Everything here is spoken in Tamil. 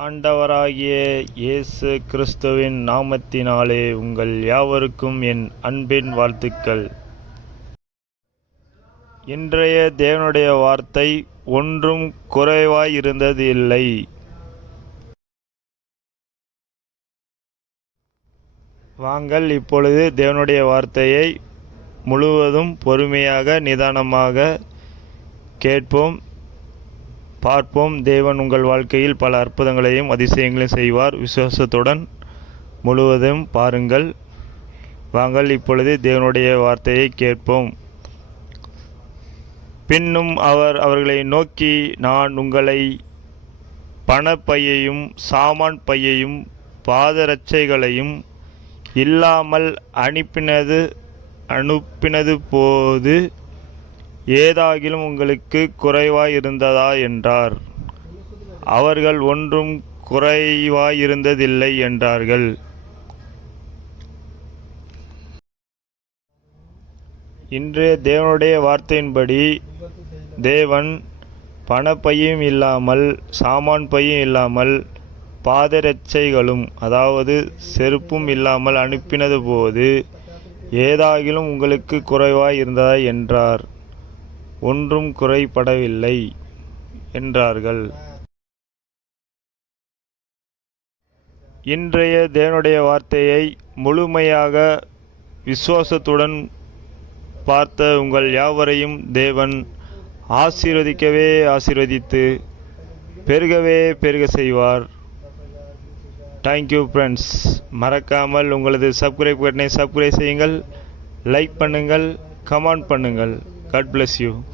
ஆண்டவராகிய இயேசு கிறிஸ்துவின் நாமத்தினாலே உங்கள் யாவருக்கும் என் அன்பின் வாழ்த்துக்கள். இன்றைய தேவனுடைய வார்த்தை ஒன்றும் குறைவாயிருந்தது இல்லை. வாங்கள் இப்பொழுது தேவனுடைய வார்த்தையை முழுவதும் பொறுமையாக நிதானமாக கேட்போம். பார்ப்போம். தேவன் உங்கள் வாழ்க்கையில் பல அற்புதங்களையும் அதிசயங்களையும் செய்வார். விசுவாசத்துடன் முழுவதும் பாருங்கள். வாங்கள் இப்பொழுது தேவனுடைய வார்த்தையை கேட்போம். பின்னும் அவர் அவர்களை நோக்கி நான் உங்களை பணப்பையையும் சாமான் பையையும் பாதரட்சைகளையும் இல்லாமல் அனுப்பினது அனுப்பினது போது ஏதாகிலும் உங்களுக்கு குறைவாயிருந்ததா என்றார். அவர்கள் ஒன்றும் குறைவாயிருந்ததில்லை என்றார்கள். இன்றைய தேவனுடைய வார்த்தையின்படி தேவன் பணப்பையும் இல்லாமல் சாமான் பையும் இல்லாமல் பாதரட்சைகளும் அதாவது செருப்பும் இல்லாமல் அனுப்பினது போது ஏதாகிலும் உங்களுக்கு குறைவாய் இருந்ததா என்றார். ஒன்றும் குறைபடவில்லை என்றார்கள். இன்றைய தேவனுடைய வார்த்தையை முழுமையாக விசுவாசத்துடன் பார்த்த உங்கள் யாவரையும் தேவன் ஆசீர்வதிக்கவே ஆசீர்வதித்து பெருகவே பெருக செய்வார். தேங்க்யூ ஃப்ரெண்ட்ஸ் மறக்காமல் உங்களது சப்ஸ்கிரைப் பட்டனை சப்ஸ்கிரைப் செய்யுங்கள். லைக் பண்ணுங்கள். கமெண்ட் பண்ணுங்கள். God bless you.